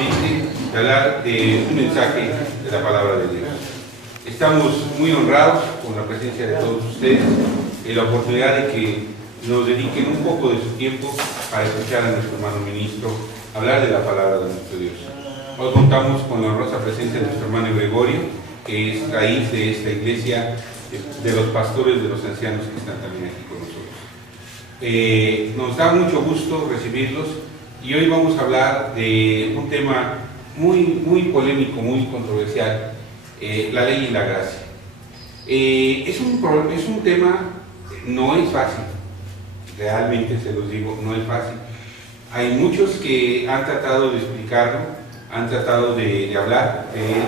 nuevamente de hablar de un mensaje de la palabra de Dios. Estamos muy honrados con la presencia de todos ustedes y la oportunidad de que nos dediquen un poco de su tiempo para escuchar a nuestro hermano ministro hablar de la palabra de nuestro Dios. Hoy contamos con la honrosa presencia de nuestro hermano Gregorio, que es raíz de esta iglesia, de los pastores, de los ancianos que están también aquí con nosotros. Nos da mucho gusto recibirlos y hoy vamos a hablar de un tema muy polémico, muy controversial, la ley y la gracia. Es un tema, no es fácil, realmente se los digo, no es fácil. Hay muchos que han tratado de explicarlo, han tratado de hablar de él,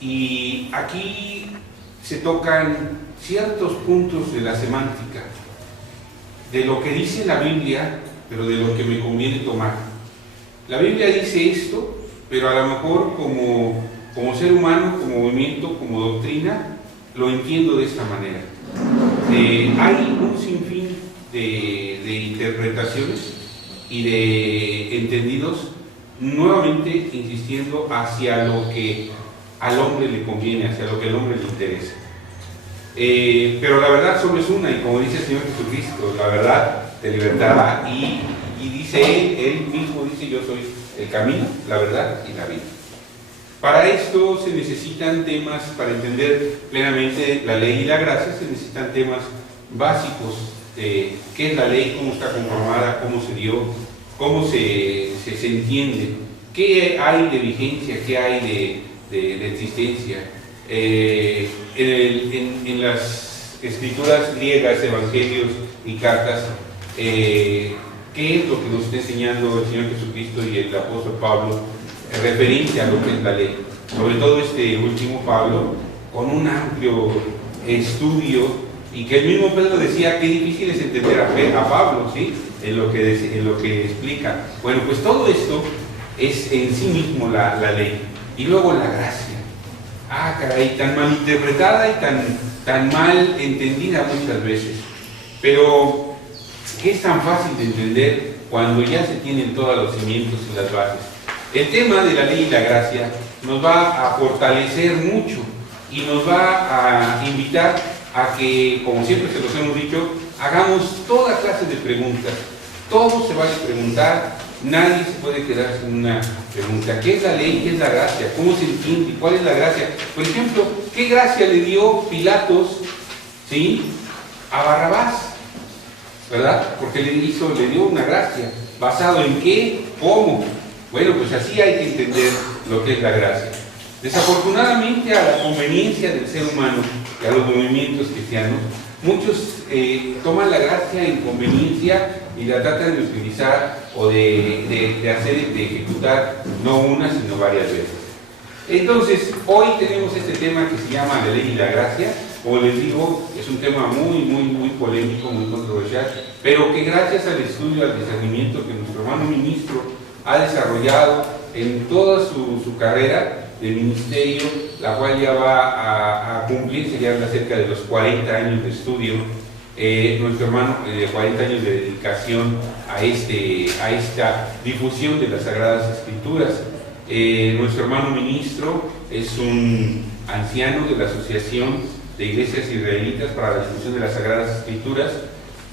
y aquí se tocan ciertos puntos de la semántica, de lo que dice la Biblia, pero de lo que me conviene tomar. La Biblia dice esto, pero a lo mejor como ser humano, como movimiento, como doctrina, lo entiendo de esta manera. Hay un sinfín de interpretaciones y de entendidos, nuevamente insistiendo hacia lo que al hombre le conviene, hacia lo que al hombre le interesa. Pero la verdad solo es una, y como dice el Señor Jesucristo, la verdad te libertará, y dice él mismo dice: yo soy el camino, la verdad y la vida. Para esto se necesitan temas, para entender plenamente la ley y la gracia, se necesitan temas básicos de qué es la ley, cómo está conformada, cómo se dio, cómo se entiende, qué hay de vigencia, qué hay de existencia. En las escrituras griegas, evangelios y cartas, ¿qué es lo que nos está enseñando el Señor Jesucristo y el apóstol Pablo referente a lo que es la ley? Sobre todo este último Pablo, con un amplio estudio, y que el mismo Pedro decía que difícil es entender a Pablo, ¿sí? en lo que explica. Bueno, pues todo esto es en sí mismo la ley. Y luego la gracia. Ah, caray, tan mal interpretada y tan mal entendida muchas veces. Pero que es tan fácil de entender cuando ya se tienen todos los cimientos y las bases. El tema de la ley y la gracia nos va a fortalecer mucho y nos va a invitar a que, como siempre se los hemos dicho, hagamos toda clase de preguntas. Todo se va a preguntar, nadie se puede quedar sin una pregunta. ¿Qué es la ley? ¿Qué es la gracia? ¿Cómo se entiende? ¿Cuál es la gracia? Por ejemplo, ¿qué gracia le dio Pilatos, ¿sí?, a Barrabás? ¿Verdad? Porque le dio una gracia. ¿Basado en qué? ¿Cómo? Bueno, pues así hay que entender lo que es la gracia. Desafortunadamente, a la conveniencia del ser humano y a los movimientos cristianos, muchos toman la gracia en conveniencia y la tratan de utilizar o de ejecutar no una, sino varias veces. Entonces, hoy tenemos este tema que se llama la ley y la gracia. Como les digo, es un tema muy polémico, muy controversial, pero que gracias al estudio, al discernimiento que nuestro hermano ministro ha desarrollado en toda su carrera de ministerio, la cual ya va a cumplirse ya cerca de los 40 años de estudio, nuestro hermano, 40 años de dedicación a esta difusión de las Sagradas Escrituras. Nuestro hermano ministro es un anciano de la Asociación de Iglesias Israelitas para la difusión de las Sagradas Escrituras,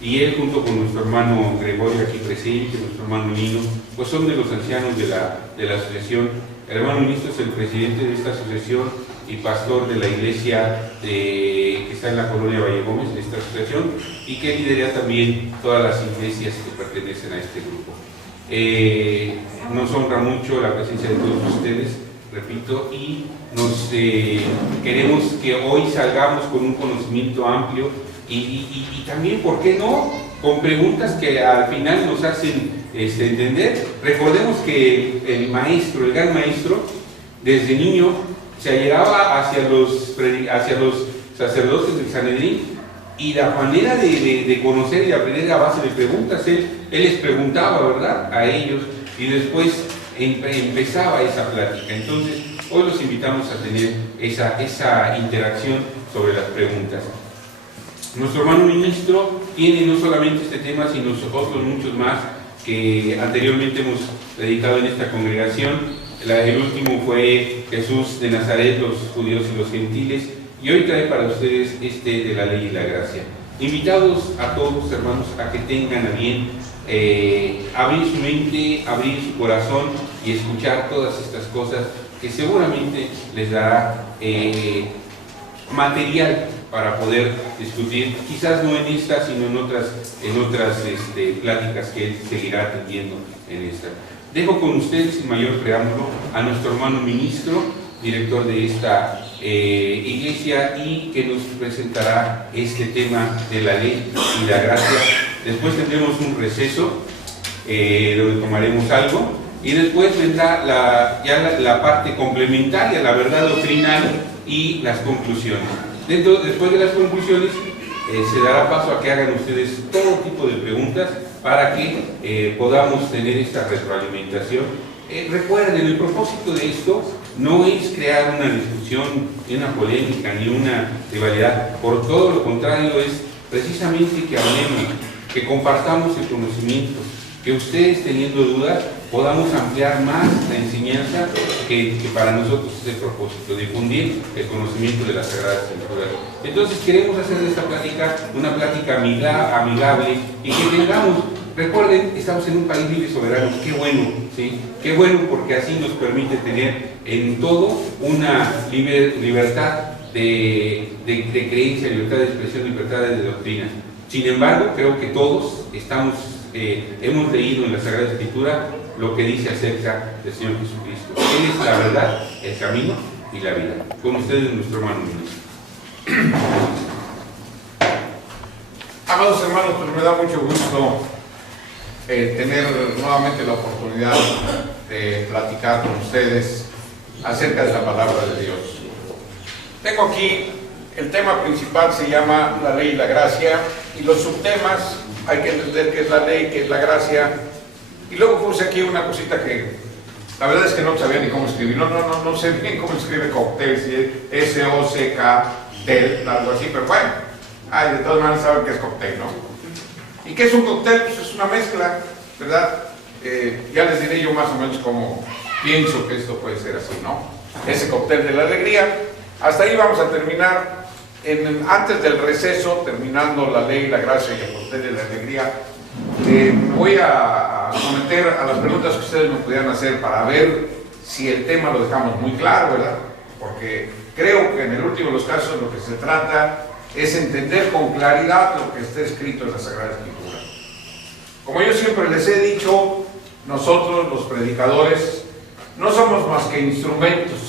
y él, junto con nuestro hermano Gregorio aquí presente, nuestro hermano Nino, pues son de los ancianos de la asociación. El hermano ministro es el presidente de esta asociación y pastor de la iglesia que está en la colonia Valle Gómez, de esta asociación, y que lidera también todas las iglesias que pertenecen a este grupo. Nos honra mucho la presencia de todos ustedes, repito, y queremos que hoy salgamos con un conocimiento amplio y también, ¿por qué no?, con preguntas que al final nos hacen entender. Recordemos que el gran maestro, desde niño, se allegaba hacia los sacerdotes del Sanedrín, y la manera de conocer y aprender a base de preguntas. Él les preguntaba, ¿verdad?, a ellos, y después empezaba esa plática. Entonces, hoy los invitamos a tener esa interacción sobre las preguntas. Nuestro hermano ministro tiene no solamente este tema, sino otros muchos más que anteriormente hemos predicado en esta congregación. El último fue Jesús de Nazaret, los judíos y los gentiles, y hoy trae para ustedes de la ley y la gracia. Invitados a todos, hermanos, a que tengan a bien abrir su mente, abrir su corazón y escuchar todas estas cosas que seguramente les dará material para poder discutir, quizás no en esta, sino en otras pláticas que él seguirá atendiendo en esta. Dejo con ustedes, sin mayor preámbulo, a nuestro hermano ministro, director de esta iglesia, y que nos presentará este tema de la ley y la gracia. Después tendremos un receso donde tomaremos algo, y después vendrá la parte complementaria, la verdad doctrinal y las conclusiones. Después de las conclusiones se dará paso a que hagan ustedes todo tipo de preguntas para que podamos tener esta retroalimentación. Recuerden, el propósito de esto no es crear una discusión, ni una polémica, ni una rivalidad. Por todo lo contrario, es precisamente que hablemos, que compartamos el conocimiento, que ustedes, teniendo dudas, podamos ampliar más la enseñanza que para nosotros es el propósito, difundir el conocimiento de las Sagradas Escrituras. Entonces queremos hacer de esta plática una plática amigable, y que tengamos, recuerden, estamos en un país libre y soberano, qué bueno, ¿sí? Qué bueno, porque así nos permite tener en todo una libertad de creencia, libertad de expresión, libertad de doctrina. Sin embargo, creo que todos hemos leído en la Sagrada Escritura lo que dice acerca del Señor Jesucristo. Él es la verdad, el camino y la vida. Con ustedes, nuestro hermano ministro. Amados hermanos, pues me da mucho gusto tener nuevamente la oportunidad de platicar con ustedes acerca de la palabra de Dios. Tengo aquí, el tema principal se llama la ley y la gracia, y los subtemas hay que entender qué es la ley, qué es la gracia. Y luego puse aquí una cosita que la verdad es que no sabía ni cómo escribir. No sé bien cómo escribe cóctel, si es S-O-C-K-tel, algo así, pero bueno, de todas maneras saben que es cóctel, ¿no? ¿Y qué es un cóctel? Pues es una mezcla, ¿verdad? Ya les diré yo más o menos cómo pienso que esto puede ser así, ¿no? Ese cóctel de la alegría. Hasta ahí vamos a terminar. Antes del receso, terminando la ley, la gracia y el cóctel de la alegría, voy a someter a las preguntas que ustedes me pudieran hacer para ver si el tema lo dejamos muy claro, ¿verdad? Porque creo que en el último de los casos lo que se trata es entender con claridad lo que está escrito en la Sagrada Escritura. Como yo siempre les he dicho, nosotros los predicadores no somos más que instrumentos.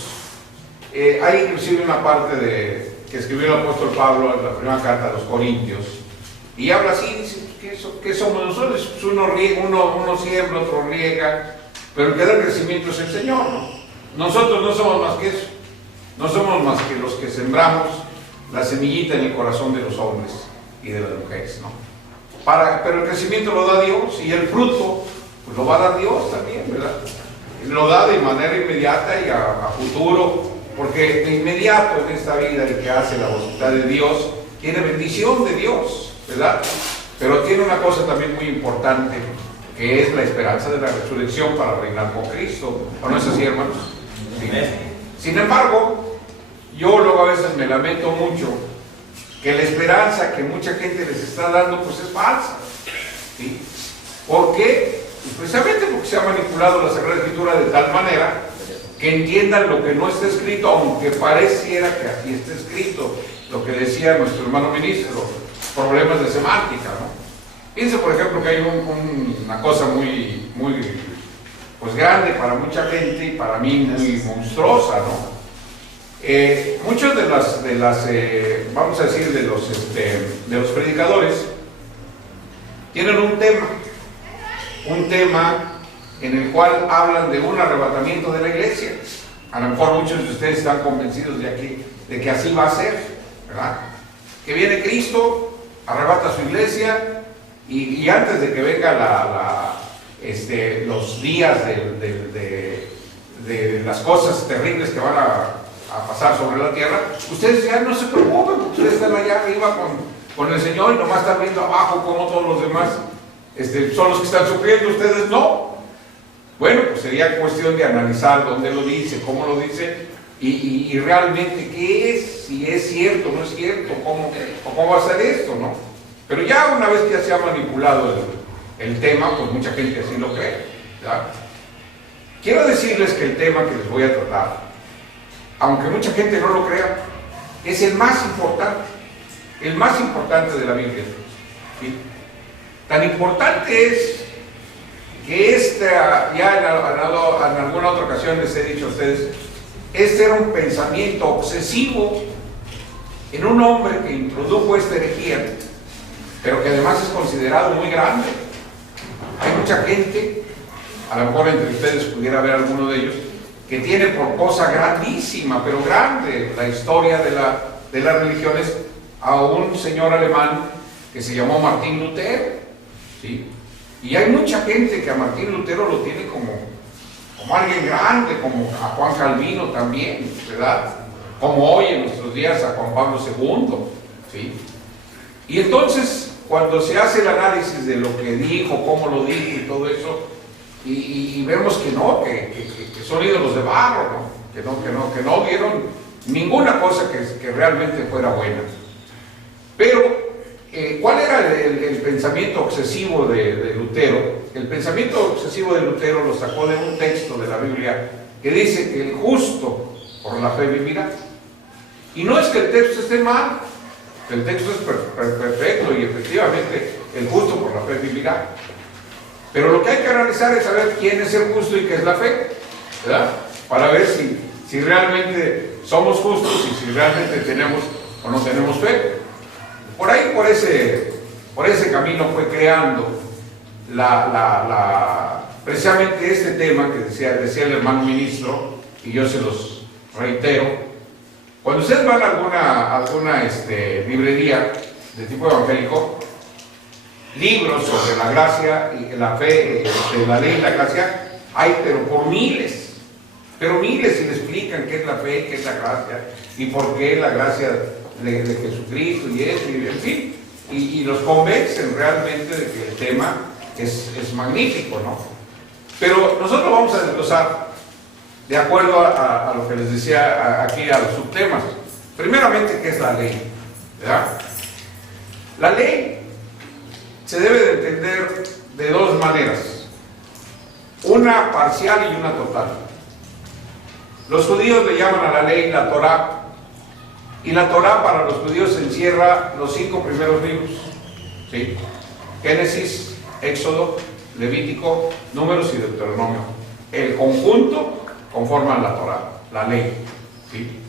Hay inclusive una parte que escribió el apóstol Pablo en la primera carta a los Corintios, y habla así, dice, ¿qué somos nosotros? Pues uno siembra, otro riega, pero el que da el crecimiento es el Señor, ¿no? Nosotros no somos más que eso, no somos más que los que sembramos la semillita en el corazón de los hombres y de las mujeres, ¿no? Pero el crecimiento lo da Dios, y el fruto pues lo va a dar Dios también, ¿verdad? Lo da de manera inmediata y a futuro, porque de inmediato en esta vida el que hace la voluntad de Dios tiene bendición de Dios, ¿verdad? Pero tiene una cosa también muy importante, que es la esperanza de la resurrección para reinar con Cristo. ¿O no es así, hermanos? Sí. Sin embargo, yo luego a veces me lamento mucho que la esperanza que mucha gente les está dando pues es falsa, ¿sí? ¿Por qué? Pues precisamente porque se ha manipulado la Sagrada Escritura de tal manera que entiendan lo que no está escrito, aunque pareciera que aquí está escrito, lo que decía nuestro hermano ministro, problemas de semántica, ¿no? Piensa, por ejemplo, que hay una cosa muy pues grande para mucha gente, y para mí muy monstruosa, ¿no? Muchos de las vamos a decir, de los predicadores tienen un tema en el cual hablan de un arrebatamiento de la iglesia. A lo mejor muchos de ustedes están convencidos de que así va a ser, ¿verdad? Que viene Cristo, arrebata su iglesia, y antes de que venga los días de las cosas terribles que van a pasar sobre la tierra, ustedes ya no se preocupen, porque ustedes están allá arriba con el Señor, y nomás están viendo abajo como todos los demás son los que están sufriendo, ustedes no. Bueno, pues sería cuestión de analizar dónde lo dice, cómo lo dice y realmente qué es, si es cierto o no es cierto, cómo va a ser esto, ¿no? Pero ya una vez que ya se ha manipulado el tema, pues mucha gente así lo cree, ¿verdad? Quiero decirles que el tema que les voy a tratar, aunque mucha gente no lo crea, es el más importante de la Biblia, ¿sí? Tan importante es que ya en alguna otra ocasión les he dicho a ustedes, este era un pensamiento obsesivo en un hombre que introdujo esta herejía, pero que además es considerado muy grande. Hay mucha gente, a lo mejor entre ustedes pudiera haber alguno de ellos, que tiene por cosa grandísima, pero grande, la historia de las religiones, a un señor alemán que se llamó Martín Lutero, ¿sí? Y hay mucha gente que a Martín Lutero lo tiene como alguien grande, como a Juan Calvino también, ¿verdad? Como hoy en nuestros días a Juan Pablo II, ¿sí? Y entonces, cuando se hace el análisis de lo que dijo, cómo lo dijo y todo eso, y vemos que no, que son ídolos de barro, ¿no? Que no vieron ninguna cosa que realmente fuera buena. Pero, ¿cuál era el pensamiento obsesivo de Lutero? El pensamiento obsesivo de Lutero lo sacó de un texto de la Biblia que dice que el justo por la fe vivirá. Y no es que el texto esté mal, el texto es perfecto y efectivamente el justo por la fe vivirá. Pero lo que hay que analizar es saber quién es el justo y qué es la fe, ¿verdad? Para ver si realmente somos justos y si realmente tenemos o no tenemos fe. Por ahí, por ese camino fue creando precisamente este tema que decía el hermano ministro, y yo se los reitero. Cuando ustedes van a alguna librería de tipo evangélico, libros sobre la gracia y la fe, la ley y la gracia, hay pero por miles, y le explican qué es la fe, qué es la gracia, y por qué la gracia de Jesucristo y eso, y en fin, y los convencen realmente de que el tema es magnífico, ¿no? Pero nosotros vamos a desglosar de acuerdo a lo que les decía aquí, a los subtemas. Primeramente, ¿qué es la ley? ¿Verdad? La ley se debe de entender de dos maneras, una parcial y una total. Los judíos le llaman a la ley la Torá, y la Torá para los judíos encierra los 5 primeros libros, ¿sí? Génesis, Éxodo, Levítico, Números y Deuteronomio. El conjunto conforman la Torá, la ley, ¿sí?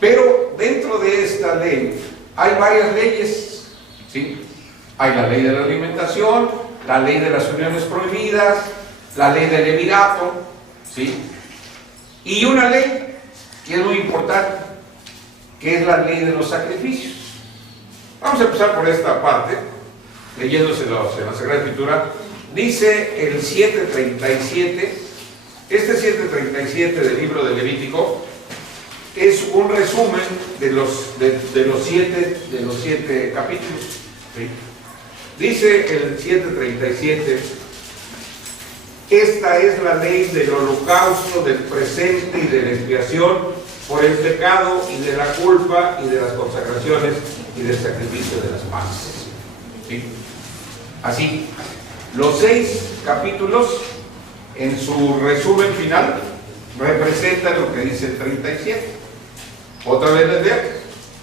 Pero dentro de esta ley hay varias leyes, ¿sí? Hay la ley de la alimentación, la ley de las uniones prohibidas, la ley del levirato, ¿sí? Y una ley que es muy importante, que es la ley de los sacrificios. Vamos a empezar por esta parte, leyéndoselos en la Sagrada Escritura. Dice el 7:37, este 7:37 del libro de Levítico es un resumen de los 7 capítulos, ¿sí? Dice el 7:37, esta es la ley del holocausto, del presente y de la expiación por el pecado y de la culpa y de las consagraciones y del sacrificio de las paces, ¿sí? Así, los 6 capítulos en su resumen final representan lo que dice el 37. Otra vez les leo.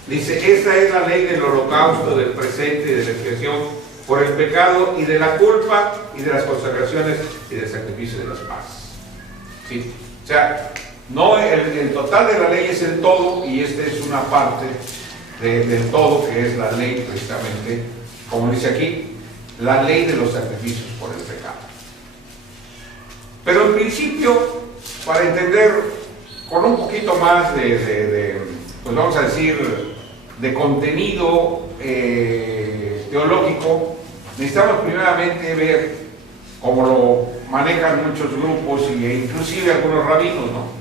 Dice, esta es la ley del holocausto, del presente y de la expiación por el pecado y de la culpa y de las consagraciones y del sacrificio de las paces, ¿sí? O sea, no, el total de la ley es el todo, y esta es una parte del todo, que es la ley precisamente, como dice aquí, la ley de los sacrificios por el pecado. Pero en principio, para entender con un poquito más pues vamos a decir, de contenido teológico, necesitamos primeramente ver cómo lo manejan muchos grupos e inclusive algunos rabinos, ¿no?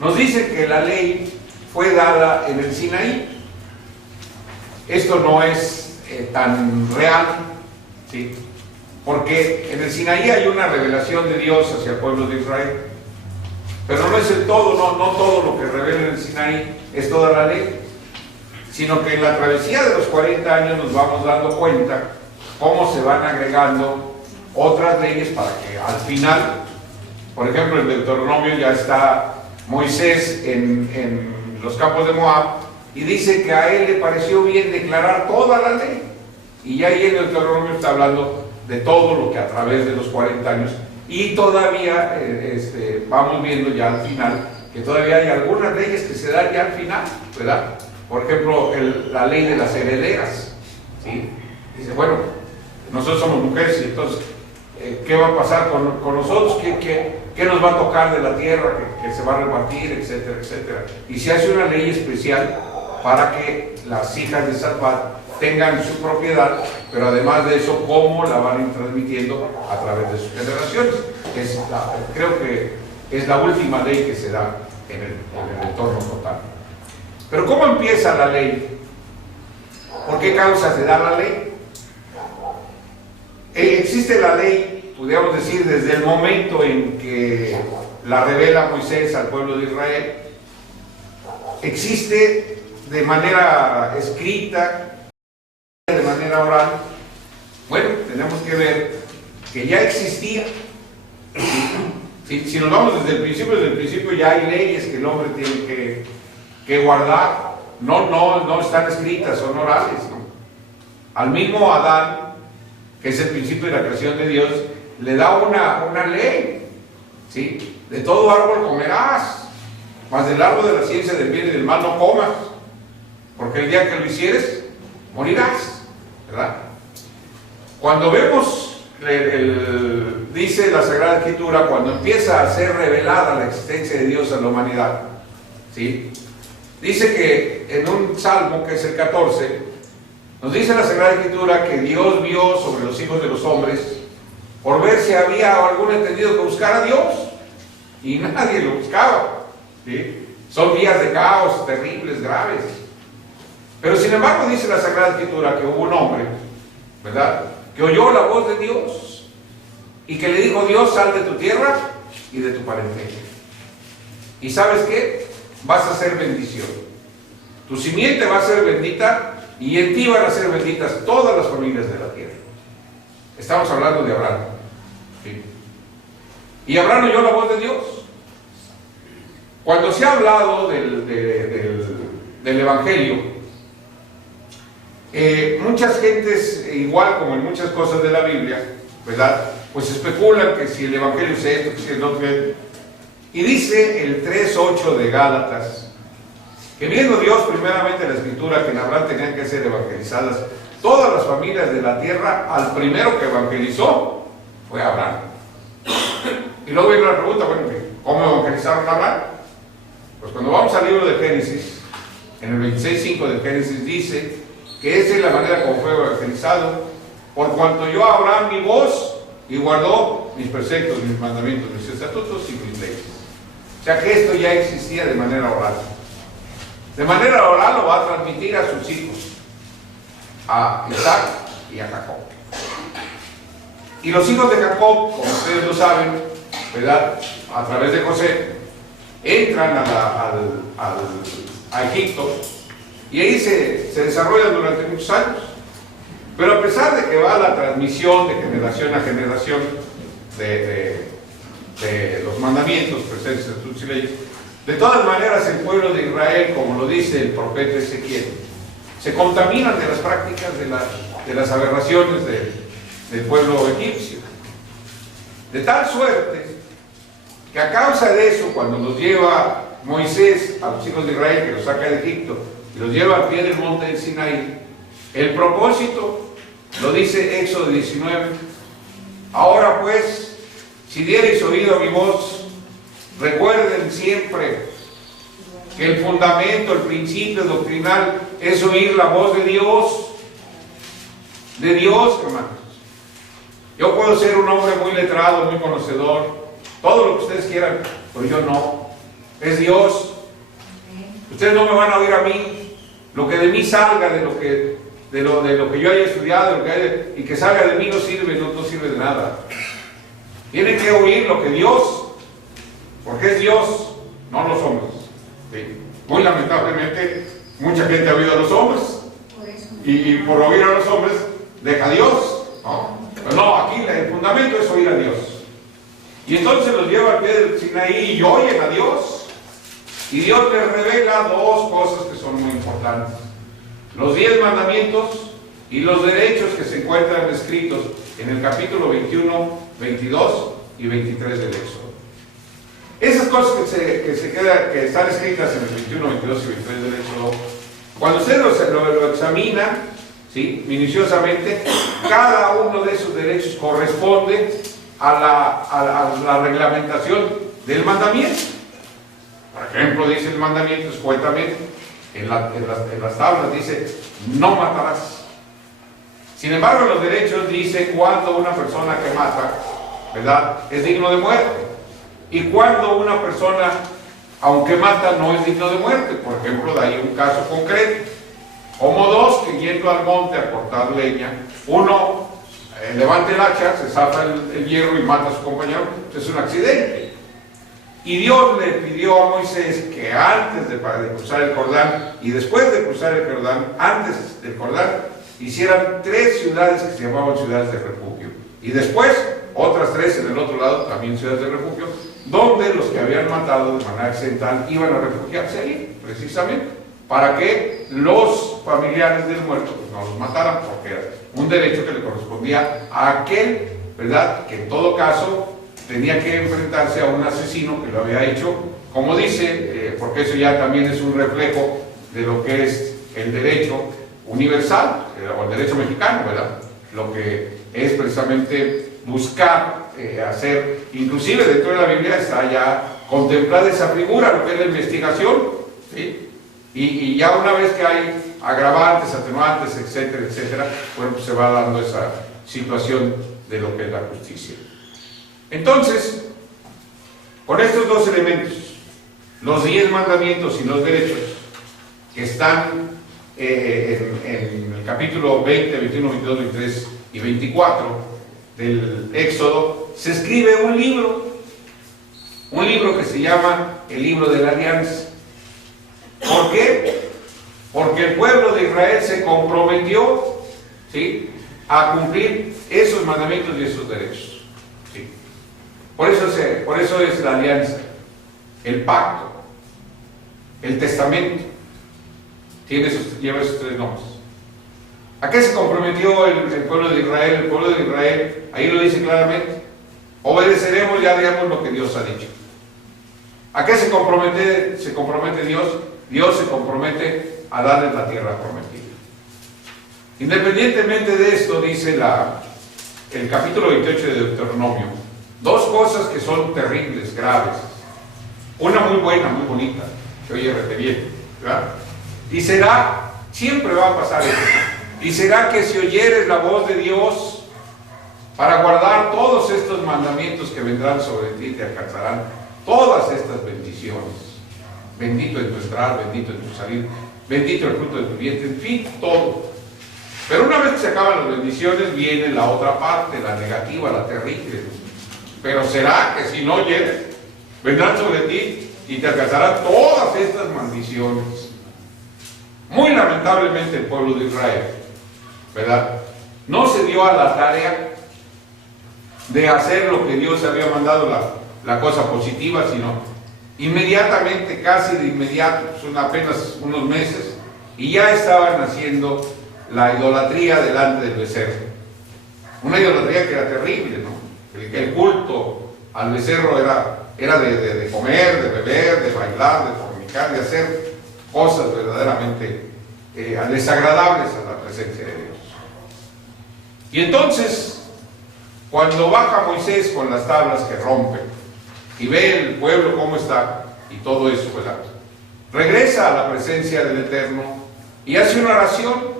Nos dicen que la ley fue dada en el Sinaí. Esto no es tan real, ¿sí? Porque en el Sinaí hay una revelación de Dios hacia el pueblo de Israel. Pero no es el todo, no todo lo que revela en el Sinaí es toda la ley, sino que en la travesía de los 40 años nos vamos dando cuenta cómo se van agregando otras leyes para que al final, por ejemplo, en Deuteronomio ya está Moisés en los campos de Moab y dice que a él le pareció bien declarar toda la ley. Y ya ahí en Deuteronomio está hablando de todo lo que a través de los 40 años, y todavía vamos viendo ya al final que todavía hay algunas leyes que se dan ya al final, ¿verdad? Por ejemplo, la ley de las herederas, ¿sí? Dice, bueno, nosotros somos mujeres y entonces, ¿qué va a pasar con nosotros? ¿Qué nos va a tocar de la tierra que se va a repartir, etcétera, etcétera? Y se hace una ley especial para que las hijas de Salvat tengan su propiedad, pero además de eso, cómo la van a ir transmitiendo a través de sus generaciones. Creo que es la última ley que se da en el entorno total. Pero ¿cómo empieza la ley? ¿Por qué causa se da la ley? Existe la ley, podríamos decir, desde el momento en que la revela Moisés al pueblo de Israel. Existe de manera escrita, de manera oral. Bueno, tenemos que ver que ya existía. Si nos vamos desde el principio ya hay leyes que el hombre tiene que guardar. No están escritas, son orales, ¿no? Al mismo Adán, que es el principio de la creación de Dios, le da una ley, ¿sí? De todo árbol comerás, mas del árbol de la ciencia del bien y del mal no comas, porque el día que lo hicieres, morirás, ¿verdad? Cuando vemos, dice la Sagrada Escritura, cuando empieza a ser revelada la existencia de Dios en la humanidad, ¿sí? Dice que en un salmo, que es el 14, nos dice la Sagrada Escritura que Dios vio sobre los hijos de los hombres por ver si había algún entendido que buscara a Dios, y nadie lo buscaba, ¿sí? Son días de caos terribles, graves. Pero sin embargo dice la Sagrada Escritura que hubo un hombre, ¿verdad?, que oyó la voz de Dios y que le dijo: Dios, sal de tu tierra y de tu parentela. ¿Y sabes qué? Vas a ser bendición. Tu simiente va a ser bendita y en ti van a ser benditas todas las familias de la tierra. Estamos hablando de Abraham, ¿sí? Y Abraham oyó la voz de Dios. Cuando se ha hablado del Evangelio, muchas gentes, igual como en muchas cosas de la Biblia, ¿verdad?, pues especulan que si el Evangelio es esto, que si es lo otro. Y dice el 3:8 de Gálatas, que viendo Dios primeramente la Escritura que en Abraham tenían que ser evangelizadas todas las familias de la tierra, al primero que evangelizó fue Abraham. Y luego viene la pregunta, bueno, ¿cómo evangelizaron a Abraham? Pues cuando vamos al libro de Génesis, en el 26:5 de Génesis dice que esa es la manera como fue evangelizado: por cuanto oyó a Abraham mi voz y guardó mis preceptos, mis mandamientos, mis estatutos y mis leyes. O sea que esto ya existía de manera oral. De manera oral lo va a transmitir a sus hijos, a Isaac y a Jacob. Y los hijos de Jacob, como ustedes lo saben, ¿verdad?, a través de José, entran a Egipto, y ahí se desarrollan durante muchos años. Pero a pesar de que va la transmisión de generación a generación de los mandamientos, preceptos, estatutos y leyes, de todas maneras el pueblo de Israel, como lo dice el profeta Ezequiel, se contaminan de las prácticas de las aberraciones del pueblo egipcio. De tal suerte que a causa de eso, cuando los lleva Moisés a los hijos de Israel, que los saca de Egipto y los lleva al pie del monte del Sinaí, el propósito lo dice Éxodo 19: ahora pues, si diereis oído a mi voz, recuerden siempre que el fundamento, el principio doctrinal es oír la voz de Dios, hermanos. Yo puedo ser un hombre muy letrado, muy conocedor, todo lo que ustedes quieran, pero yo no. Es Dios. Ustedes no me van a oír a mí. Lo que de mí salga, de lo que de lo que yo haya estudiado, y que salga de mí no sirve, no sirve de nada. Tienen que oír lo que Dios, porque es Dios, no los hombres. ¿Sí? Muy lamentablemente, mucha gente ha oído a los hombres, y por oír a los hombres, deja a Dios. ¿No? Pero no, aquí el fundamento es oír a Dios. Y entonces los lleva al pie del Sinaí y oyen a Dios. Y Dios les revela dos cosas que son muy importantes: los 10 mandamientos y los derechos que se encuentran escritos en el capítulo 21, 22 y 23 del Éxodo. Esas cosas que están escritas en el 21, 22 y 23 del Éxodo, cuando usted lo examina, ¿sí?, minuciosamente, cada uno de esos derechos corresponde a la reglamentación del mandamiento. Por ejemplo, dice el mandamiento escuetamente, en las tablas dice: no matarás. Sin embargo, en los derechos dice cuando una persona que mata, ¿verdad?, es digno de muerte, y cuando una persona, aunque mata, no es digno de muerte. Por ejemplo, de ahí un caso concreto: como dos que yendo al monte a cortar leña, uno levanta el hacha, se zafa el hierro y mata a su compañero. Es un accidente. Y Dios le pidió a Moisés que antes de cruzar el Jordán y después de cruzar el Jordán, antes del Jordán, hicieran 3 ciudades que se llamaban ciudades de refugio. Y después otras 3 en el otro lado, también ciudades de refugio, donde los que habían matado de manera accidental iban a refugiarse ahí, precisamente, para que los familiares del muerto pues, no los mataran, porque era un derecho que le correspondía a aquel, ¿verdad?, que en todo caso tenía que enfrentarse a un asesino que lo había hecho, como dice, porque eso ya también es un reflejo de lo que es el derecho universal, o el derecho mexicano, ¿verdad? Lo que es precisamente buscar hacer, inclusive dentro de la Biblia está ya contemplada esa figura, lo que es la investigación, ¿sí? Y ya una vez que hay agravantes, atenuantes, etcétera, etcétera, bueno, pues se va dando esa situación de lo que es la justicia. Entonces, con estos dos elementos, los 10 mandamientos y los derechos que están en el capítulo 20, 21, 22, 23 y 24 del Éxodo, se escribe un libro que se llama el Libro de la Alianza. ¿Por qué? Porque el pueblo de Israel se comprometió, ¿sí?, a cumplir esos mandamientos y esos derechos. ¿Sí? Por eso es la alianza, el pacto, el testamento. Lleva esos 3 nombres. ¿A qué se comprometió el pueblo de Israel? El pueblo de Israel, ahí lo dice claramente: obedeceremos y haremos lo que Dios ha dicho. ¿A qué se compromete Dios? Dios se compromete a darles la tierra prometida. Independientemente de esto, dice el capítulo 28 de Deuteronomio, 2 cosas que son terribles, graves. Una muy buena, muy bonita, que oye bien, ¿verdad? Y será, siempre va a pasar eso, y será que si oyeres la voz de Dios para guardar todos estos mandamientos que vendrán sobre ti, te alcanzarán todas estas bendiciones. Bendito en tu entrar, bendito en tu salir, bendito el fruto de tu vientre, en fin, todo. Pero una vez que se acaban las bendiciones, viene la otra parte, la negativa, la terrible. Pero será que si no oyeres, vendrán sobre ti y te alcanzarán todas estas maldiciones. Muy lamentablemente el pueblo de Israel, ¿verdad?, no se dio a la tarea de hacer lo que Dios había mandado, la cosa positiva, sino inmediatamente, casi de inmediato, son apenas unos meses, y ya estaban haciendo la idolatría delante del becerro. Una idolatría que era terrible, ¿no? El culto al becerro era de comer, de beber, de bailar, de fornicar, de hacer cosas verdaderamente desagradables a la presencia de Dios. Y entonces, cuando baja Moisés con las tablas que rompen y ve el pueblo cómo está y todo eso, ¿verdad?, regresa a la presencia del Eterno y hace una oración.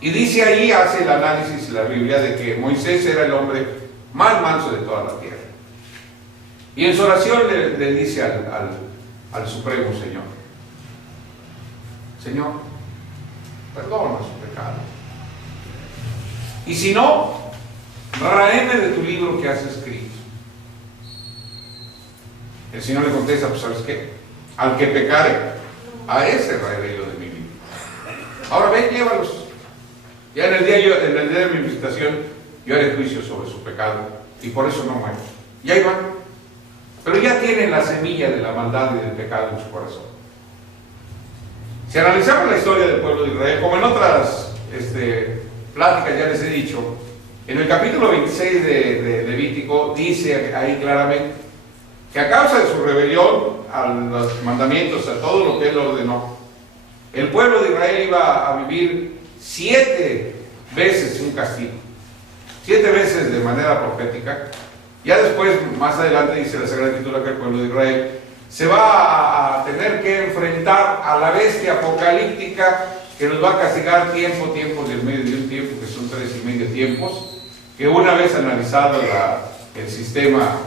Y dice ahí, hace el análisis de la Biblia de que Moisés era el hombre más manso de toda la tierra. Y en su oración le dice al Supremo Señor: Señor, perdona su pecado. Y si no, ráeme de tu libro que has escrito. El Señor le contesta, pues ¿sabes qué? Al que pecare, a ese raeré yo de mi libro. Ahora ven, llévalos. Ya en el día de mi visitación, yo haré juicio sobre su pecado, y por eso no mueren. Y ahí van. Pero ya tienen la semilla de la maldad y del pecado en su corazón. Si analizamos la historia del pueblo de Israel, como en otras pláticas ya les he dicho, en el capítulo 26 de Levítico dice ahí claramente que a causa de su rebelión a los mandamientos, a todo lo que él ordenó, el pueblo de Israel iba a vivir 7 veces un castigo, 7 veces de manera profética. Ya después, más adelante, dice la Sagrada Escritura que el pueblo de Israel se va a tener que enfrentar a la bestia apocalíptica que nos va a castigar tiempos del medio de un tiempo, que son 3,5 tiempos, que una vez analizado el sistema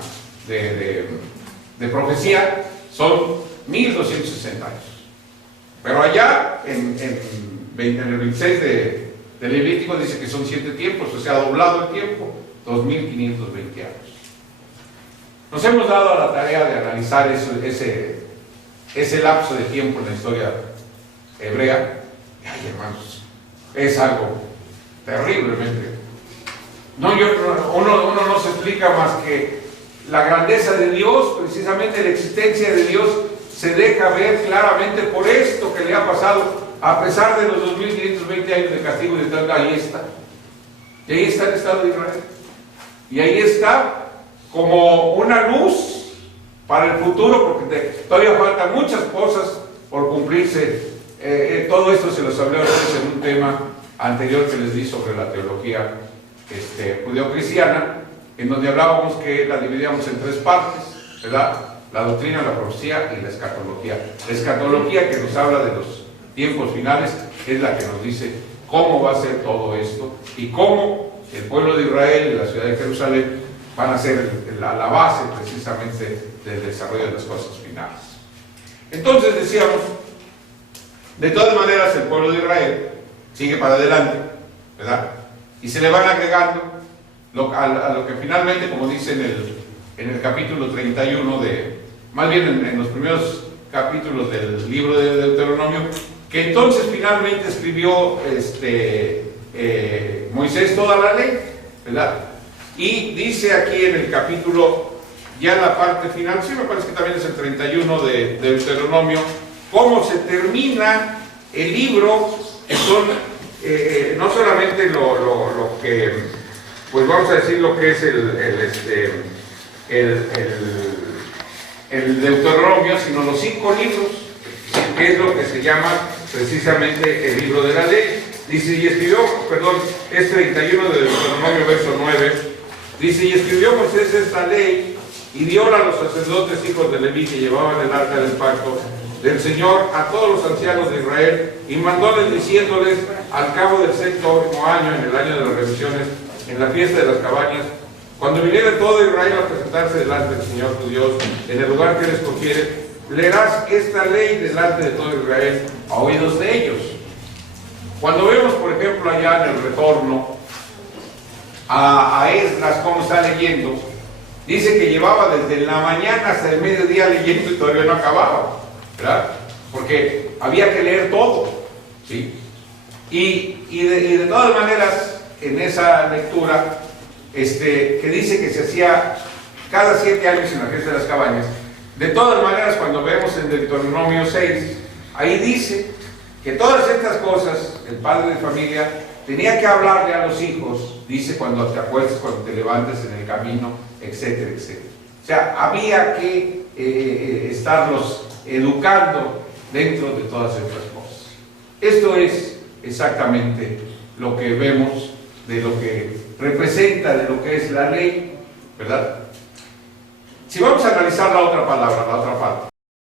de profecía, son 1260 años. Pero allá, en el 26 de Levítico, dice que son 7 tiempos, o sea, doblado el tiempo, 2520 años. Nos hemos dado a la tarea de analizar ese lapso de tiempo en la historia hebrea. Ay, hermanos, es algo terriblemente. Uno no se explica más que la grandeza de Dios, precisamente la existencia de Dios se deja ver claramente por esto que le ha pasado, a pesar de los 2520 años de castigo y de tal, ahí está. Y ahí está el Estado de Israel. Y ahí está como una luz para el futuro, porque todavía faltan muchas cosas por cumplirse. Todo esto se los hablé a ustedes en un tema anterior que les di sobre la teología judeocristiana, en donde hablábamos que la dividíamos en 3 partes, ¿verdad? La doctrina, la profecía y la escatología. La escatología, que nos habla de los tiempos finales, es la que nos dice cómo va a ser todo esto y cómo el pueblo de Israel y la ciudad de Jerusalén van a ser la base precisamente del desarrollo de las cosas finales. Entonces decíamos, de todas maneras el pueblo de Israel sigue para adelante, ¿verdad? Y se le van agregando a lo que finalmente, como dice en el capítulo 31 más bien en los primeros capítulos del libro de Deuteronomio, que entonces finalmente escribió Moisés toda la ley, ¿verdad? Y dice aquí en el capítulo, ya en la parte final, sí me parece que también es el 31 de Deuteronomio, cómo se termina el libro, que son no solamente lo que, pues vamos a decir lo que es el Deuteronomio, sino los 5 libros, que es lo que se llama precisamente el libro de la ley. Dice, y escribió, perdón, es 31 de Deuteronomio, verso 9, dice, y escribió Moisés esta ley, y dióla a los sacerdotes hijos de Leví que llevaban el arca del pacto del Señor a todos los ancianos de Israel, y mandóles diciéndoles, al cabo del 6º año, en el año de las revisiones, en la fiesta de las cabañas, cuando viniere todo Israel a presentarse delante del Señor tu Dios, en el lugar que él escogiere, leerás esta ley delante de todo Israel a oídos de ellos. Cuando vemos, por ejemplo, allá en el retorno a Esdras, cómo está leyendo, dice que llevaba desde la mañana hasta el mediodía leyendo y todavía no acababa, ¿verdad? Porque había que leer todo, ¿sí? Y de todas maneras, en esa lectura, que dice que se hacía cada 7 años en la fiesta de las cabañas, de todas maneras, cuando vemos en Deuteronomio 6, ahí dice que todas estas cosas, el padre de familia tenía que hablarle a los hijos, dice, cuando te acuestes, cuando te levantes en el camino, etcétera, etcétera. O sea, había que estarlos educando dentro de todas estas cosas. Esto es exactamente lo que vemos de lo que representa, de lo que es la ley, ¿verdad? Si vamos a analizar la otra palabra, la otra parte,